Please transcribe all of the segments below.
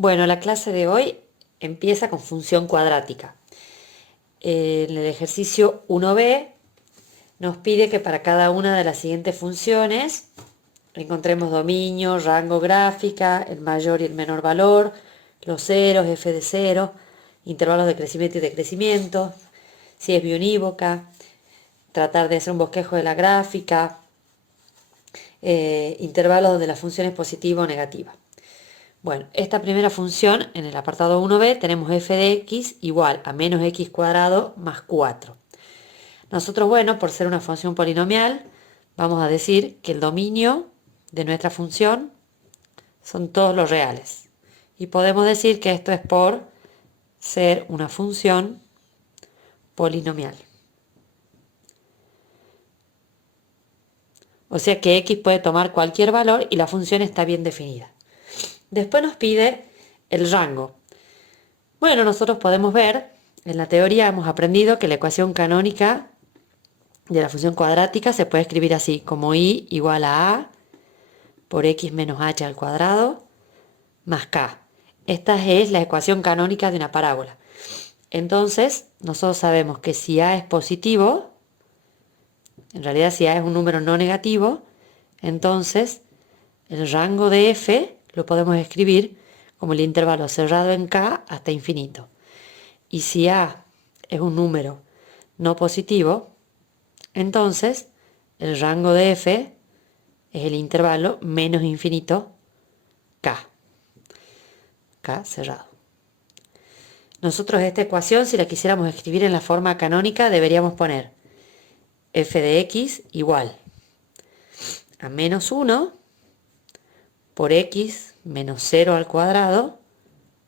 Bueno, la clase de hoy empieza con función cuadrática. En el ejercicio 1b nos pide que para cada una de las siguientes funciones encontremos dominio, rango gráfica, el mayor y el menor valor, los ceros, f de cero, intervalos de crecimiento y decrecimiento, si es biunívoca, tratar de hacer un bosquejo de la gráfica, intervalos donde la función es positiva o negativa. Bueno, esta primera función en el apartado 1b tenemos f de x igual a menos x cuadrado más 4. Nosotros, bueno, por ser una función polinomial, vamos a decir que el dominio de nuestra función son todos los reales. Y podemos decir que esto es por ser una función polinomial. O sea que x puede tomar cualquier valor y la función está bien definida. Después nos pide el rango. Bueno, nosotros podemos ver, en la teoría hemos aprendido que la ecuación canónica de la función cuadrática se puede escribir así, como y igual a por x menos h al cuadrado más k. Esta es la ecuación canónica de una parábola. Entonces, nosotros sabemos que si a es positivo, en realidad si a es un número no negativo, entonces el rango de f lo podemos escribir como el intervalo cerrado en k hasta infinito. Y si a es un número no positivo, entonces el rango de f es el intervalo menos infinito k. K cerrado. Nosotros esta ecuación, si la quisiéramos escribir en la forma canónica, deberíamos poner f de x igual a menos 1 por x menos 0 al cuadrado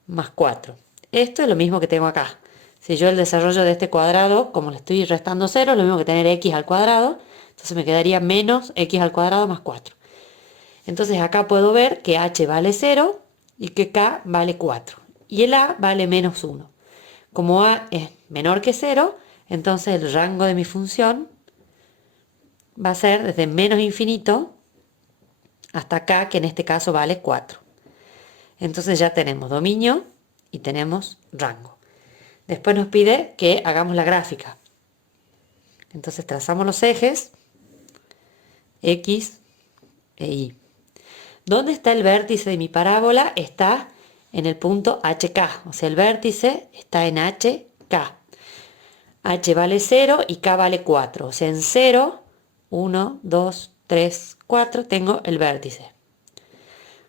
más 4. Esto es lo mismo que tengo acá. Si yo el desarrollo de este cuadrado, como le estoy restando 0, es lo mismo que tener x al cuadrado, entonces me quedaría menos x al cuadrado más 4. Entonces acá puedo ver que h vale 0 y que k vale 4. Y el a vale menos 1. Como a es menor que 0, entonces el rango de mi función va a ser desde menos infinito hasta k, que en este caso vale 4. Entonces ya tenemos dominio y tenemos rango. Después nos pide que hagamos la gráfica. Entonces trazamos los ejes x e y. ¿Dónde está el vértice de mi parábola? Está en el punto HK, o sea, el vértice está en HK. H vale 0 y K vale 4, o sea, en 0, 1, 2, 3, 4 tengo el vértice.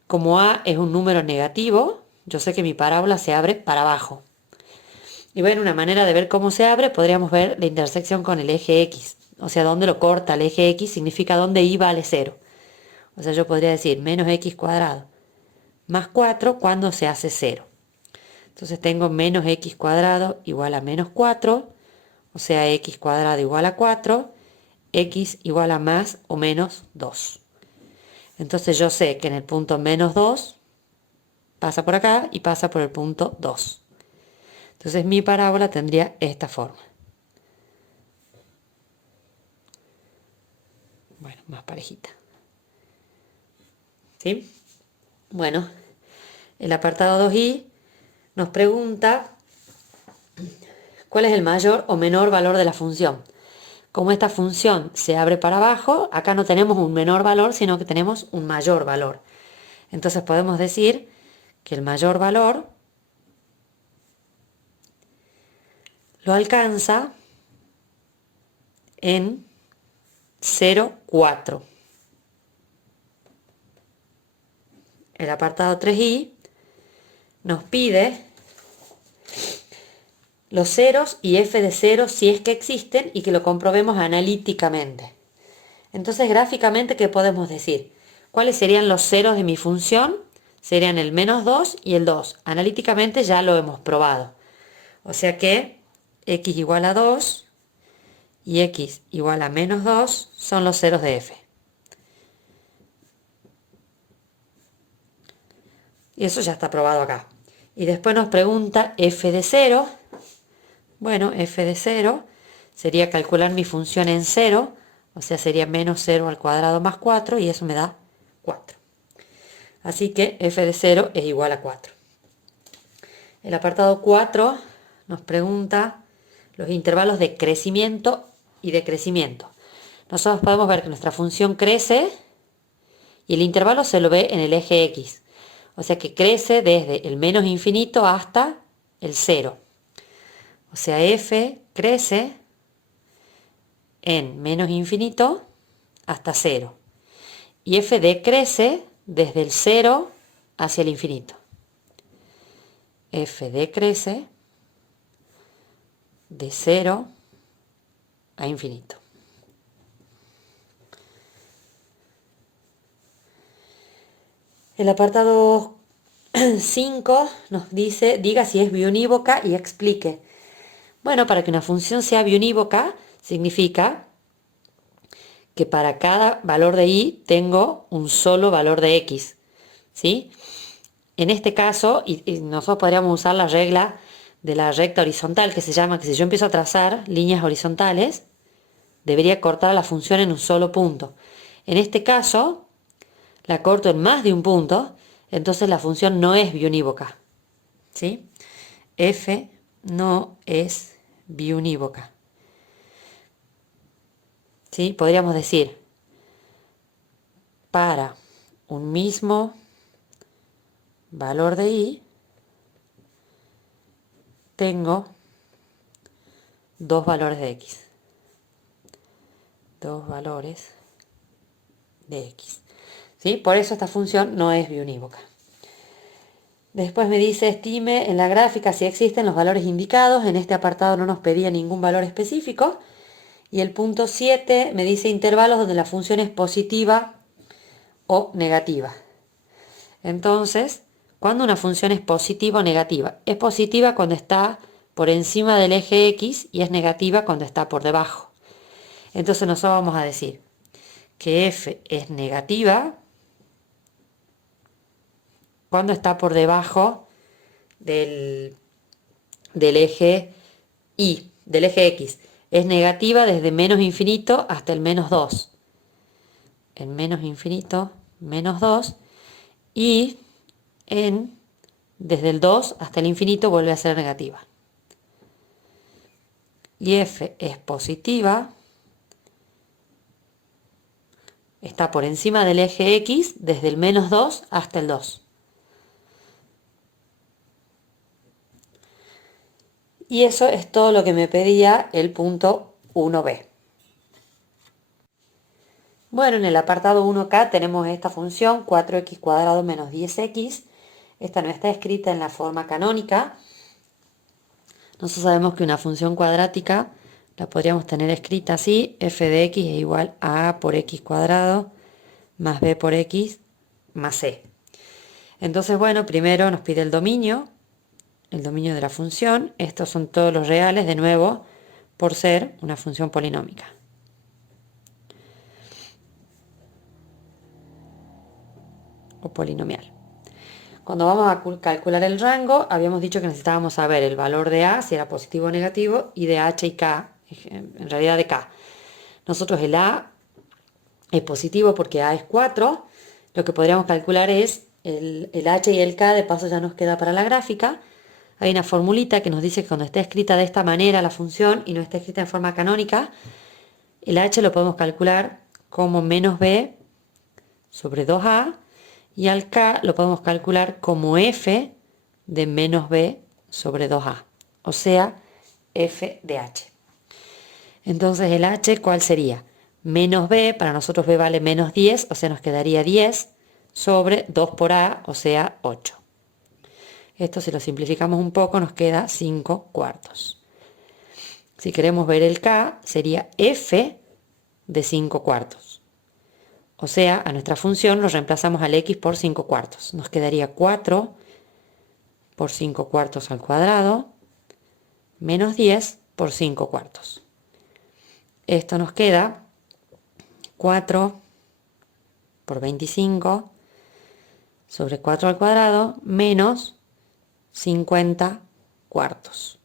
Como A es un número negativo, yo sé que mi parábola se abre para abajo. Y bueno, una manera de ver cómo se abre, podríamos ver la intersección con el eje X. O sea, donde lo corta el eje X significa donde Y vale 0. O sea, yo podría decir menos x cuadrado más 4 cuando se hace 0. Entonces tengo menos x cuadrado igual a menos 4, o sea, x cuadrado igual a 4, x igual a más o menos 2. Entonces yo sé que en el punto menos 2 pasa por acá y pasa por el punto 2. Entonces mi parábola tendría esta forma. Bueno, más parejita. ¿Sí? Bueno, el apartado 2i nos pregunta cuál es el mayor o menor valor de la función. Como esta función se abre para abajo, acá no tenemos un menor valor, sino que tenemos un mayor valor. Entonces podemos decir que el mayor valor lo alcanza en 0,4. El apartado 3i nos pide los ceros y f de 0 si es que existen y que lo comprobemos analíticamente. Entonces, gráficamente, ¿qué podemos decir? ¿Cuáles serían los ceros de mi función? Serían el menos 2 y el 2. Analíticamente ya lo hemos probado. O sea que x igual a 2 y x igual a menos 2 son los ceros de f. Y eso ya está probado acá. Y después nos pregunta f de 0. Bueno, f de 0 sería calcular mi función en 0, o sea, sería menos 0 al cuadrado más 4, y eso me da 4. Así que f de 0 es igual a 4. El apartado 4 nos pregunta los intervalos de crecimiento y decrecimiento. Nosotros podemos ver que nuestra función crece y el intervalo se lo ve en el eje X. O sea que crece desde el menos infinito hasta el 0. O sea, f crece en menos infinito hasta 0. Y f decrece desde el 0 hacia el infinito. F decrece de 0 a infinito. El apartado 5 nos dice, diga si es biunívoca y explique. Bueno, para que una función sea biunívoca significa que para cada valor de y tengo un solo valor de x, ¿sí? En este caso, y nosotros podríamos usar la regla de la recta horizontal, que se llama que si yo empiezo a trazar líneas horizontales, debería cortar la función en un solo punto. En este caso, la corto en más de un punto, entonces la función no es biunívoca, ¿sí? F no es biunívoca. ¿Sí? Podríamos decir, para un mismo valor de y, tengo dos valores de x. Dos valores de x. ¿Sí? Por eso esta función no es biunívoca. Después me dice, estime en la gráfica si existen los valores indicados. En este apartado no nos pedía ningún valor específico. Y el punto 7 me dice intervalos donde la función es positiva o negativa. Entonces, ¿cuándo una función es positiva o negativa? Es positiva cuando está por encima del eje X y es negativa cuando está por debajo. Entonces nosotros vamos a decir que f es negativa cuando está por debajo del eje y, del eje X. Es negativa desde menos infinito hasta el menos 2. En menos infinito, menos 2. Y desde el 2 hasta el infinito vuelve a ser negativa. Y f es positiva, está por encima del eje X desde el menos 2 hasta el 2. Y eso es todo lo que me pedía el punto 1b. Bueno, en el apartado 1K tenemos esta función 4x cuadrado menos 10x. Esta no está escrita en la forma canónica. Nosotros sabemos que una función cuadrática la podríamos tener escrita así, f de x es igual a por x cuadrado más b por x más c. Entonces, bueno, primero nos pide el dominio de la función. Estos son todos los reales, de nuevo, por ser una función polinómica. O polinomial. Cuando vamos a calcular el rango, habíamos dicho que necesitábamos saber el valor de a, si era positivo o negativo, y de h y k, en realidad de k. Nosotros el a es positivo porque a es 4. Lo que podríamos calcular es el h y el k, de paso ya nos queda para la gráfica. Hay una formulita que nos dice que cuando está escrita de esta manera la función y no está escrita en forma canónica, el h lo podemos calcular como menos b sobre 2a y al k lo podemos calcular como f de menos b sobre 2a, o sea, f de h. Entonces el h, ¿cuál sería? Menos b, para nosotros b vale menos 10, o sea, nos quedaría 10 sobre 2 por a, o sea, 8. Esto, si lo simplificamos un poco, nos queda 5 cuartos. Si queremos ver el k, sería f de 5 cuartos. O sea, a nuestra función lo reemplazamos al x por 5 cuartos. Nos quedaría 4 por 5 cuartos al cuadrado, menos 10 por 5 cuartos. Esto nos queda 4 por 25 sobre 4 al cuadrado, menos 50 cuartos.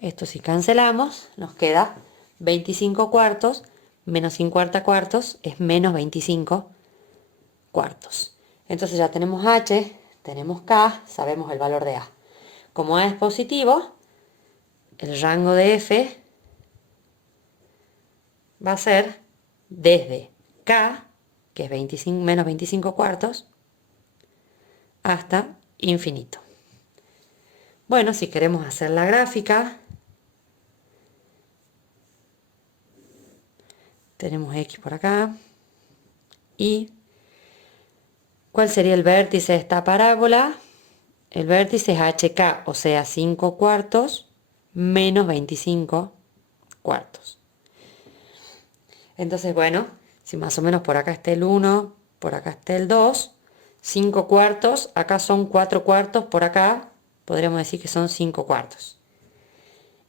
Esto si cancelamos, nos queda 25 cuartos, menos 50 cuartos es menos 25 cuartos. Entonces ya tenemos h, tenemos k, sabemos el valor de a. Como A es positivo, el rango de f va a ser desde k, que es 25, menos 25 cuartos, hasta infinito. Bueno, si queremos hacer la gráfica, tenemos x por acá. ¿Y cuál sería el vértice de esta parábola? El vértice es hk, o sea, 5 cuartos menos 25 cuartos. Entonces, bueno, si más o menos por acá está el 1, por acá está el 2, 5 cuartos, acá son 4 cuartos, por acá podríamos decir que son 5 cuartos.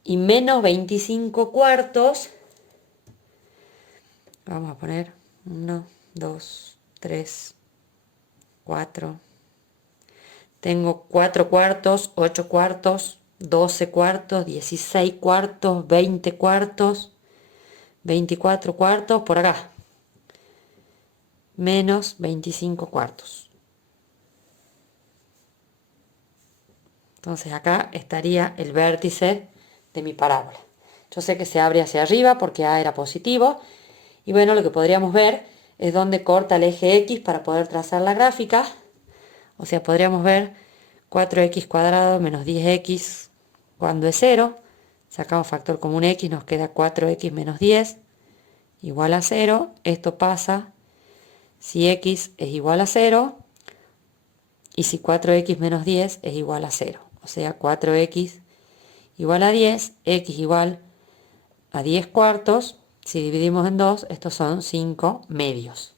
Y menos 25 cuartos, vamos a poner 1, 2, 3, 4. Tengo 4 cuartos, 8 cuartos, 12 cuartos, 16 cuartos, 20 cuartos, 24 cuartos, por acá. Menos 25 cuartos. Entonces acá estaría el vértice de mi parábola. Yo sé que se abre hacia arriba porque A era positivo. Y bueno, lo que podríamos ver es dónde corta el eje X para poder trazar la gráfica. O sea, podríamos ver 4x cuadrado menos 10x cuando es 0. Sacamos factor común x, nos queda 4x menos 10 igual a 0. Esto pasa si x es igual a 0 y si 4x menos 10 es igual a 0. O sea, 4x igual a 10, x igual a 10 cuartos. Si dividimos en 2, estos son 5 medios.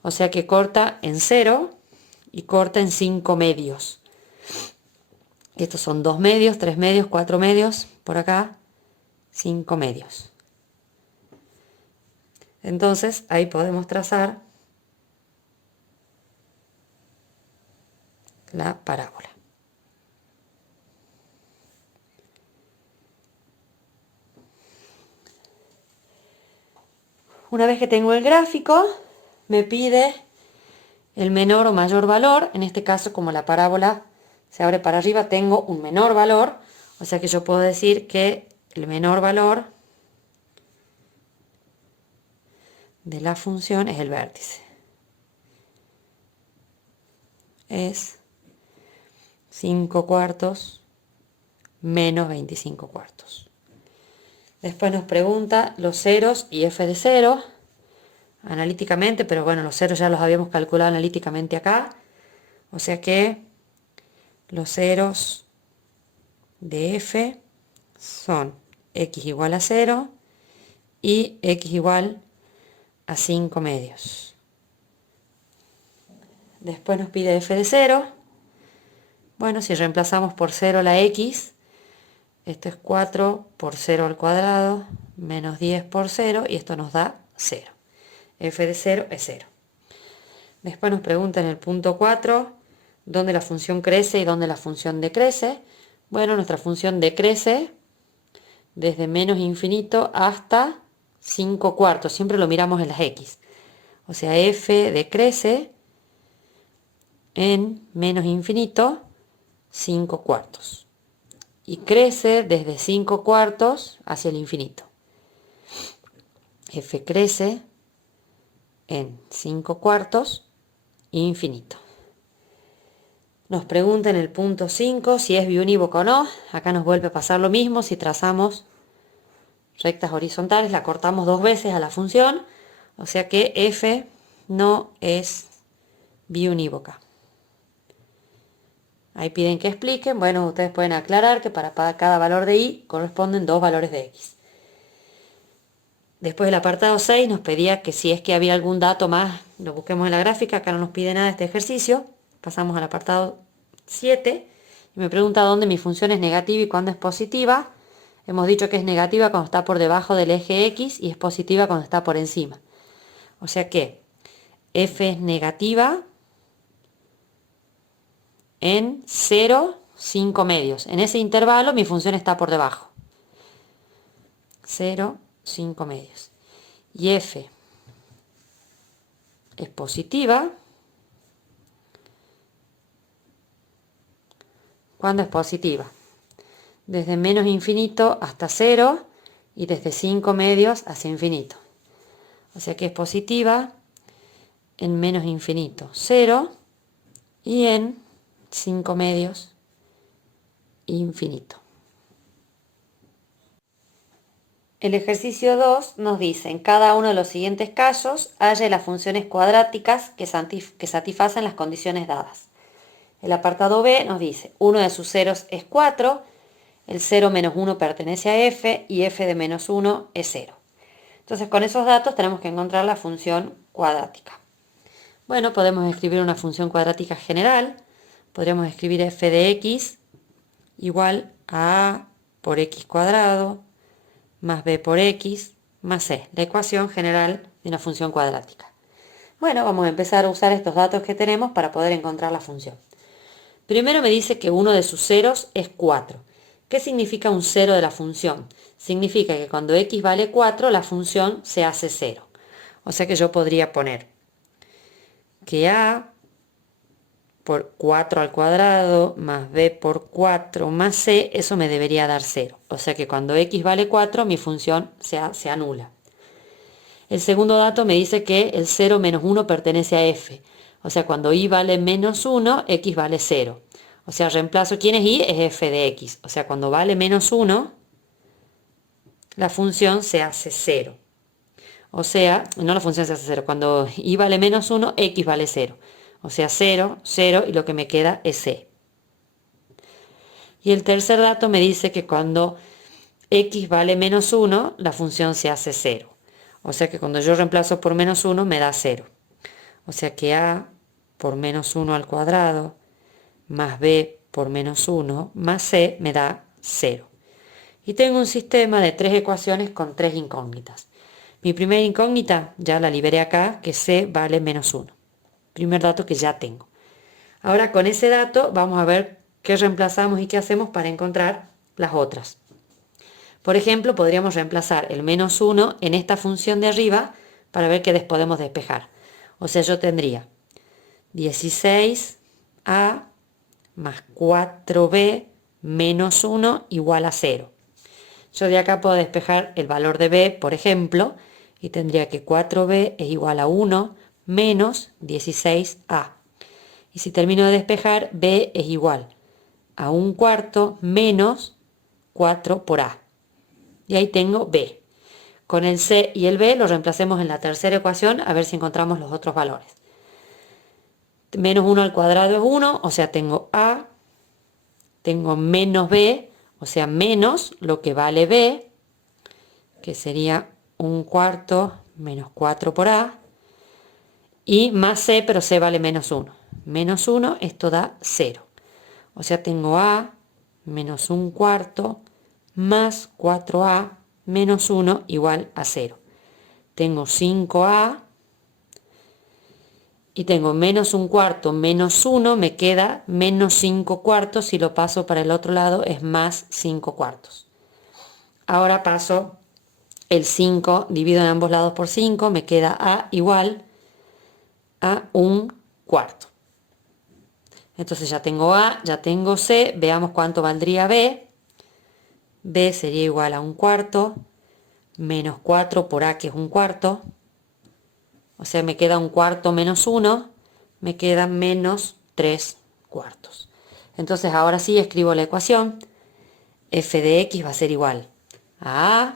O sea que corta en 0 y corta en 5 medios. Estos son 2 medios, 3 medios, 4 medios. Por acá, 5 medios. Entonces, ahí podemos trazar la parábola. Una vez que tengo el gráfico, me pide el menor o mayor valor. En este caso, como la parábola se abre para arriba, tengo un menor valor. O sea que yo puedo decir que el menor valor de la función es el vértice. Es 5 cuartos menos 25 cuartos. Después nos pregunta los ceros y f de 0 analíticamente, pero bueno, los ceros ya los habíamos calculado analíticamente acá. O sea que los ceros de f son x igual a 0 y x igual a 5 medios. Después nos pide f de 0. Bueno, si reemplazamos por 0 la x, esto es 4 por 0 al cuadrado menos 10 por 0 y esto nos da 0. F de 0 es 0. Después nos pregunta en el punto 4 dónde la función crece y dónde la función decrece. Bueno, nuestra función decrece desde menos infinito hasta 5 cuartos. Siempre lo miramos en las x. O sea, f decrece en menos infinito 5 cuartos. Y crece desde 5 cuartos hacia el infinito. F crece en 5 cuartos infinito. Nos pregunta en el punto 5 si es biunívoca o no. Acá nos vuelve a pasar lo mismo. Si trazamos rectas horizontales, la cortamos 2 veces a la función. O sea que f no es biunívoca. Ahí piden que expliquen. Bueno, ustedes pueden aclarar que para cada valor de y corresponden 2 valores de x. Después del apartado 6 nos pedía que si es que había algún dato más, lo busquemos en la gráfica. Acá no nos pide nada de este ejercicio. Pasamos al apartado 7. Y me pregunta dónde mi función es negativa y cuándo es positiva. Hemos dicho que es negativa cuando está por debajo del eje x y es positiva cuando está por encima. O sea que f es negativa en 0, 5 medios. En ese intervalo mi función está por debajo. 0, 5 medios. Y f es positiva cuando es positiva. Desde menos infinito hasta 0 y desde 5 medios hacia infinito. O sea que es positiva en menos infinito 0 y en 5 medios infinito. El ejercicio 2 nos dice, en cada uno de los siguientes casos, halle las funciones cuadráticas que satisfacen las condiciones dadas. El apartado B nos dice, uno de sus ceros es 4, el 0 menos 1 pertenece a f y f de menos 1 es 0. Entonces con esos datos tenemos que encontrar la función cuadrática. Bueno, podemos escribir una función cuadrática general. Podríamos escribir f de x igual a por x cuadrado más b por x más c, la ecuación general de una función cuadrática. Bueno, vamos a empezar a usar estos datos que tenemos para poder encontrar la función. Primero me dice que uno de sus ceros es 4. ¿Qué significa un cero de la función? Significa que cuando x vale 4, la función se hace 0. O sea que yo podría poner que a por 4 al cuadrado más b por 4 más c, eso me debería dar 0. O sea que cuando x vale 4, mi función se anula. El segundo dato me dice que el 0 menos 1 pertenece a f. O sea, cuando y vale menos 1, x vale 0. O sea, reemplazo quién es y, es f de x. O sea, cuando vale menos 1, la función se hace 0. O sea, no la función se hace 0. Cuando y vale menos 1, x vale 0. O sea, 0, 0 y lo que me queda es c. Y el tercer dato me dice que cuando x vale menos 1, la función se hace 0. O sea que cuando yo reemplazo por menos 1 me da 0. O sea que a por menos 1 al cuadrado más b por menos 1 más c me da 0. Y tengo un sistema de 3 ecuaciones con 3 incógnitas. Mi primera incógnita ya la liberé acá, que c vale menos 1. Primer dato que ya tengo. Ahora con ese dato vamos a ver qué reemplazamos y qué hacemos para encontrar las otras. Por ejemplo, podríamos reemplazar el menos 1 en esta función de arriba para ver qué podemos despejar. O sea, yo tendría 16a más 4b menos 1 igual a 0. Yo de acá puedo despejar el valor de b, por ejemplo, y tendría que 4b es igual a 1 menos 16a. Y si termino de despejar, b es igual a 1/4 menos 4 por a. Y ahí tengo b. Con el c y el b lo reemplacemos en la tercera ecuación a ver si encontramos los otros valores. Menos 1 al cuadrado es 1, o sea, tengo a. Tengo menos b, o sea, menos lo que vale b, que sería 1/4 menos 4 por a. Y más c, pero c vale menos 1. Menos 1, esto da 0. O sea, tengo a menos 1/4 más 4a menos 1 igual a 0. Tengo 5a y tengo menos 1/4 menos 1, me queda menos 5/4, si lo paso para el otro lado es más 5/4. Ahora paso el 5, divido en ambos lados por 5, me queda a igual a 1/4. Entonces ya tengo a, ya tengo c, veamos cuánto valdría b. b sería igual a 1/4 menos 4 por a, que es 1/4. O sea, me queda 1/4 menos 1, me queda menos 3/4. Entonces ahora sí escribo la ecuación. F de x va a ser igual a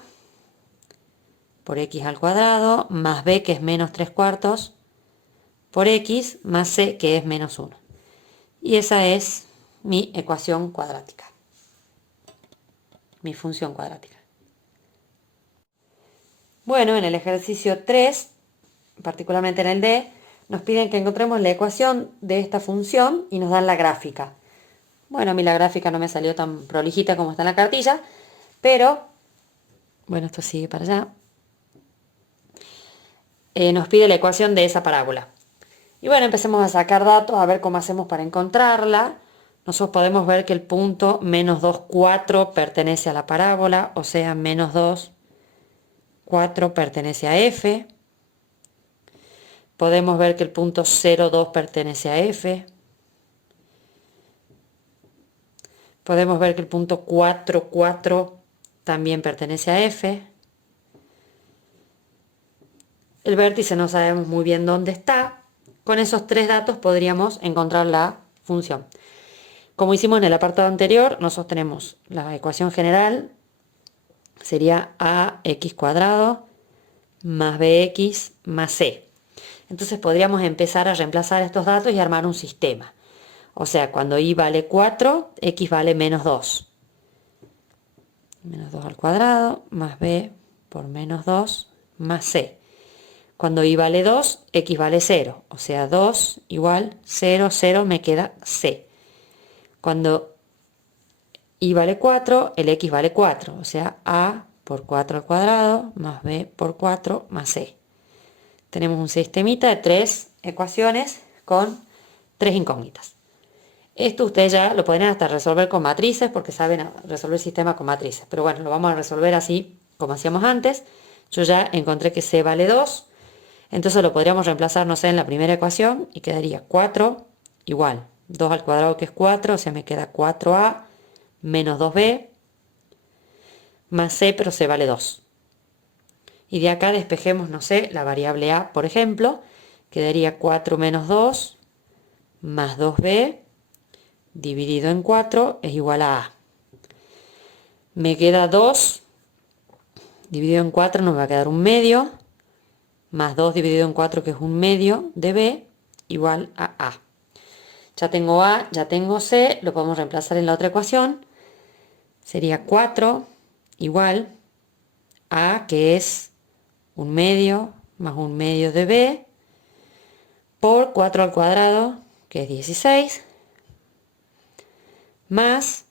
por x al cuadrado más b, que es menos 3/4, por x más c, que es menos 1. Y esa es mi ecuación cuadrática, mi función cuadrática. Bueno, en el ejercicio 3, particularmente en el D, nos piden que encontremos la ecuación de esta función y nos dan la gráfica. Bueno, a mí la gráfica no me salió tan prolijita como está en la cartilla, pero, bueno, esto sigue para allá. Nos pide la ecuación de esa parábola. Y bueno, empecemos a sacar datos, a ver cómo hacemos para encontrarla. Nosotros podemos ver que el punto menos 2, 4 pertenece a la parábola, o sea, menos 2, 4 pertenece a f. Podemos ver que el punto 0, 2 pertenece a f. Podemos ver que el punto 4, 4 también pertenece a F. El vértice no sabemos muy bien dónde está. Con esos tres datos podríamos encontrar la función. Como hicimos en el apartado anterior, nosotros tenemos la ecuación general, sería ax cuadrado más bx más c. Entonces podríamos empezar a reemplazar estos datos y armar un sistema. O sea, cuando y vale 4, x vale menos 2. Menos 2 al cuadrado más b por menos 2 más c. Cuando y vale 2, x vale 0. O sea, 2 igual 0, 0 me queda c. Cuando y vale 4, el x vale 4. O sea, a por 4 al cuadrado más b por 4 más c. Tenemos un sistemita de 3 ecuaciones con 3 incógnitas. Esto ustedes ya lo pueden hasta resolver con matrices porque saben resolver sistemas con matrices. Pero bueno, lo vamos a resolver así como hacíamos antes. Yo ya encontré que c vale 2. Entonces lo podríamos reemplazar, no sé, en la primera ecuación y quedaría 4 igual 2 al cuadrado que es 4, o sea, me queda 4a menos 2b más c, pero c vale 2. Y de acá despejemos, no sé, la variable a, por ejemplo, quedaría 4 menos 2 más 2b dividido en 4 es igual a. Me queda 2 dividido en 4, nos va a quedar un medio, más 2 dividido en 4, que es un medio de b, igual a a. Ya tengo a, ya tengo c, lo podemos reemplazar en la otra ecuación. Sería 4 igual a, que es un medio más un medio de b, por 4 al cuadrado, que es 16, más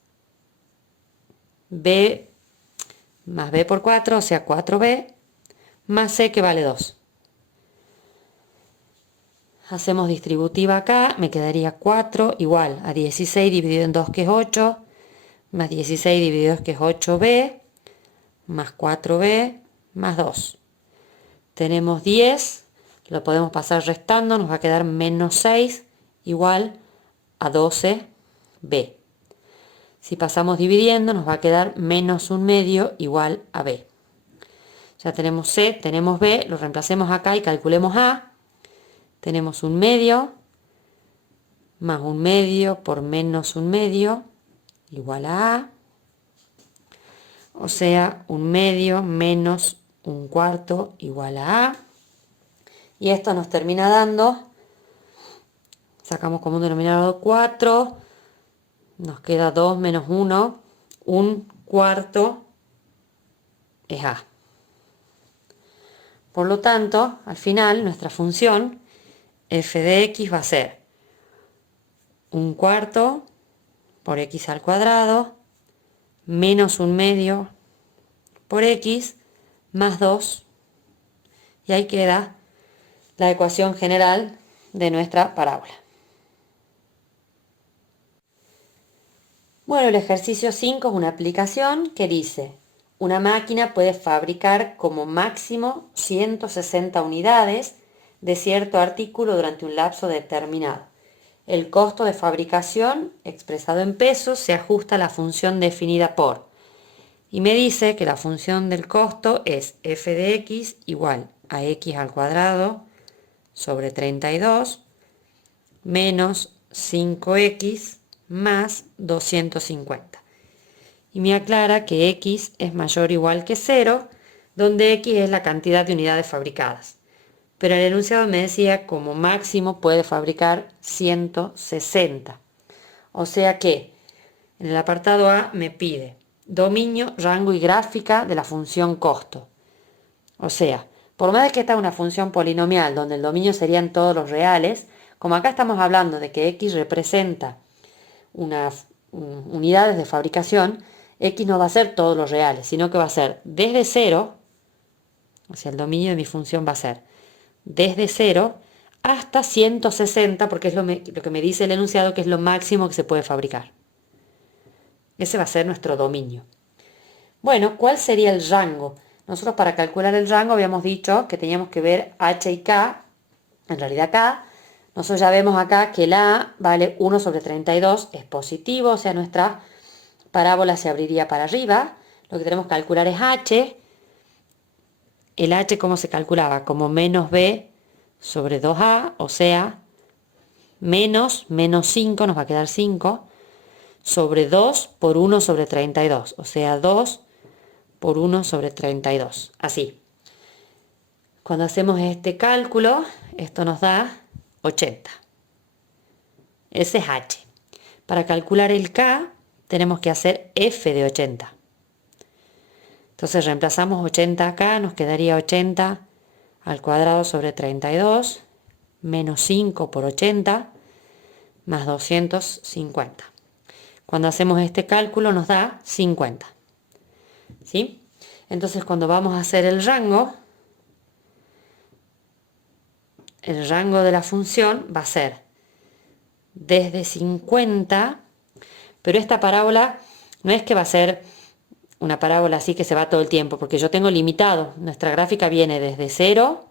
b más b por 4, o sea 4b, más c, que vale 2. Hacemos distributiva acá, me quedaría 4 igual a 16 dividido en 2, que es 8, más 16 dividido en 2, que es 8b, más 4b, más 2. Tenemos 10, lo podemos pasar restando, nos va a quedar menos 6 igual a 12b. Si pasamos dividiendo, nos va a quedar menos un medio igual a b. Ya tenemos c, tenemos b, lo reemplacemos acá y calculemos a. Tenemos un medio más un medio por menos un medio igual a a. O sea, un medio menos un cuarto igual a a. Y esto nos termina dando, sacamos como un denominador 4, nos queda 2 menos 1, un cuarto es a. Por lo tanto, al final, nuestra función f de x va a ser un cuarto por x al cuadrado menos un medio por x más 2. Y ahí queda la ecuación general de nuestra parábola. Bueno, el ejercicio 5 es una aplicación que dice: una máquina puede fabricar como máximo 160 unidades de cierto artículo durante un lapso determinado. El costo de fabricación, expresado en pesos, se ajusta a la función definida por. Y me dice que la función del costo es f de x igual a x al cuadrado sobre 32 menos 5x más 250. Y me aclara que x es mayor o igual que 0, donde x es la cantidad de unidades fabricadas. Pero el enunciado me decía como máximo puede fabricar 160. O sea que en el apartado A me pide dominio, rango y gráfica de la función costo. O sea, por más que esta es una función polinomial donde el dominio serían todos los reales, como acá estamos hablando de que x representa unas unidades de fabricación, x no va a ser todos los reales, sino que va a ser desde 0, o sea, el dominio de mi función va a ser desde 0 hasta 160, porque es lo que me dice el enunciado que es lo máximo que se puede fabricar. Ese va a ser nuestro dominio. Bueno, ¿cuál sería el rango? Nosotros para calcular el rango habíamos dicho que teníamos que ver h y k, en realidad k. Nosotros ya vemos acá que la a vale 1 sobre 32, es positivo, o sea, nuestra parábola se abriría para arriba. Lo que tenemos que calcular es h. El h, ¿cómo se calculaba? Como menos b sobre 2a, o sea, menos 5, nos va a quedar 5, sobre 2 por 1 sobre 32, o sea, 2 por 1 sobre 32, así. Cuando hacemos este cálculo, esto nos da 80. Ese es h. Para calcular el k, tenemos que hacer f de 80. Entonces reemplazamos 80 acá, nos quedaría 80 al cuadrado sobre 32, menos 5 por 80, más 250. Cuando hacemos este cálculo nos da 50. ¿Sí? Entonces cuando vamos a hacer el rango de la función va a ser desde 50, pero esta parábola no es que va a ser una parábola así que se va todo el tiempo, porque yo tengo limitado. Nuestra gráfica viene desde 0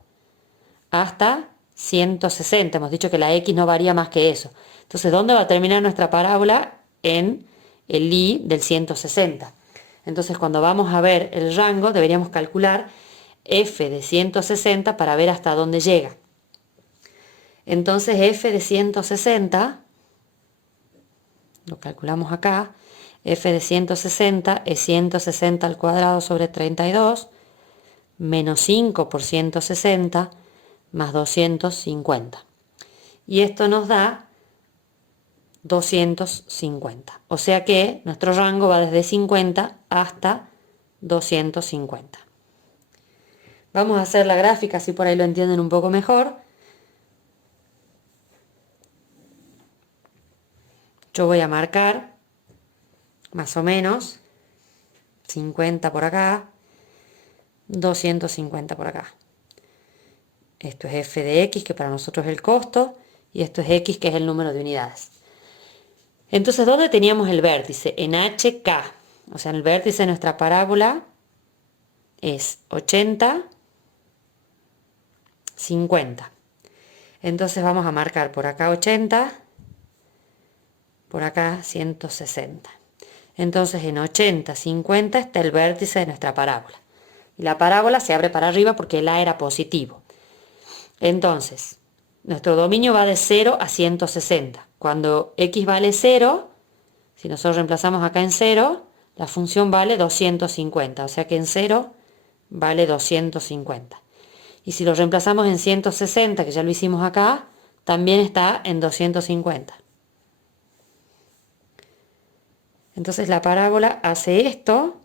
hasta 160. Hemos dicho que la x no varía más que eso. Entonces, ¿dónde va a terminar nuestra parábola? En el y del 160. Entonces, cuando vamos a ver el rango, deberíamos calcular f de 160 para ver hasta dónde llega. Entonces, f de 160, lo calculamos acá, f de 160 es 160 al cuadrado sobre 32, menos 5 por 160, más 250. Y esto nos da 250. O sea que nuestro rango va desde 50 hasta 250. Vamos a hacer la gráfica, así por ahí lo entienden un poco mejor. Yo voy a marcar más o menos 50 por acá, 250 por acá. Esto es f de x, que para nosotros es el costo, y esto es x, que es el número de unidades. Entonces, ¿dónde teníamos el vértice? En HK. O sea, el vértice de nuestra parábola es 80, 50. Entonces vamos a marcar por acá 80, por acá 160. Entonces en 80, 50 está el vértice de nuestra parábola. Y la parábola se abre para arriba porque el A era positivo. Entonces, nuestro dominio va de 0 a 160. Cuando x vale 0, si nosotros reemplazamos acá en 0, la función vale 250. O sea que en 0 vale 250. Y si lo reemplazamos en 160, que ya lo hicimos acá, también está en 250. Entonces la parábola hace esto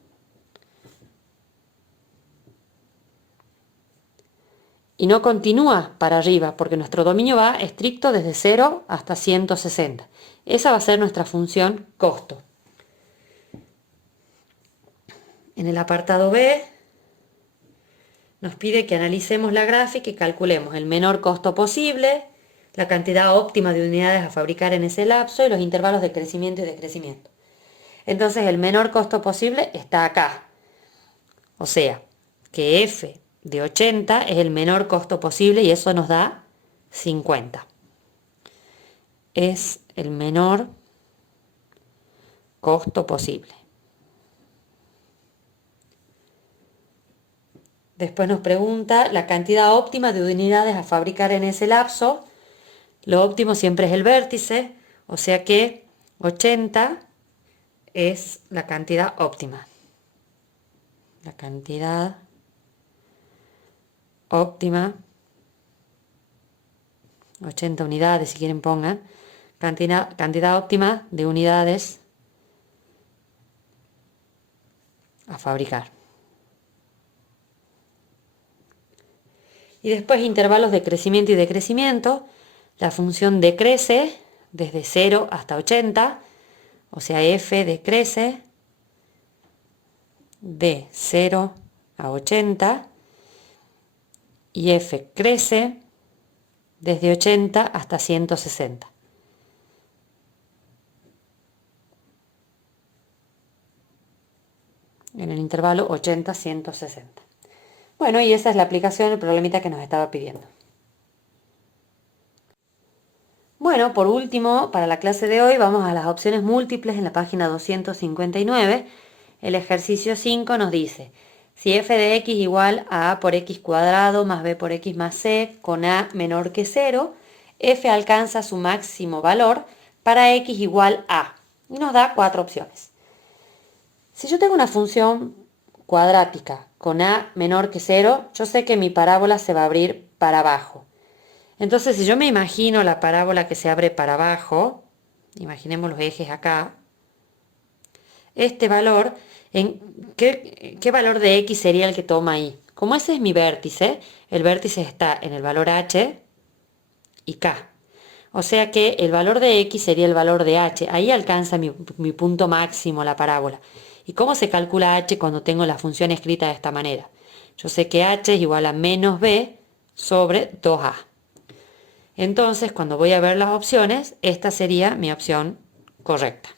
y no continúa para arriba, porque nuestro dominio va estricto desde 0 hasta 160. Esa va a ser nuestra función costo. En el apartado B nos pide que analicemos la gráfica y calculemos el menor costo posible, la cantidad óptima de unidades a fabricar en ese lapso y los intervalos de crecimiento y decrecimiento. Entonces el menor costo posible está acá. O sea, que f de 80 es el menor costo posible y eso nos da 50. Es el menor costo posible. Después nos pregunta la cantidad óptima de unidades a fabricar en ese lapso. Lo óptimo siempre es el vértice, o sea que 80 es la cantidad óptima. La cantidad óptima, 80 unidades si quieren pongan, cantidad óptima de unidades a fabricar. Y después intervalos de crecimiento y decrecimiento. La función decrece desde 0 hasta 80, o sea f decrece de 0 a 80 y f crece desde 80 hasta 160. En el intervalo 80-160. Bueno, y esa es la aplicación del problemita que nos estaba pidiendo. Bueno, por último, para la clase de hoy vamos a las opciones múltiples en la página 259. El ejercicio 5 nos dice, si f de x igual a por x cuadrado más b por x más c con a menor que 0, f alcanza su máximo valor para x igual a. Y nos da 4 opciones. Si yo tengo una función cuadrática con a menor que 0, yo sé que mi parábola se va a abrir para abajo. Entonces, si yo me imagino la parábola que se abre para abajo, imaginemos los ejes acá, este valor, ¿qué valor de x sería el que toma ahí? Como ese es mi vértice, el vértice está en el valor h y k. O sea que el valor de x sería el valor de h. Ahí alcanza mi punto máximo la parábola. ¿Y cómo se calcula h cuando tengo la función escrita de esta manera? Yo sé que h es igual a menos b sobre 2a. Entonces, cuando voy a ver las opciones, esta sería mi opción correcta.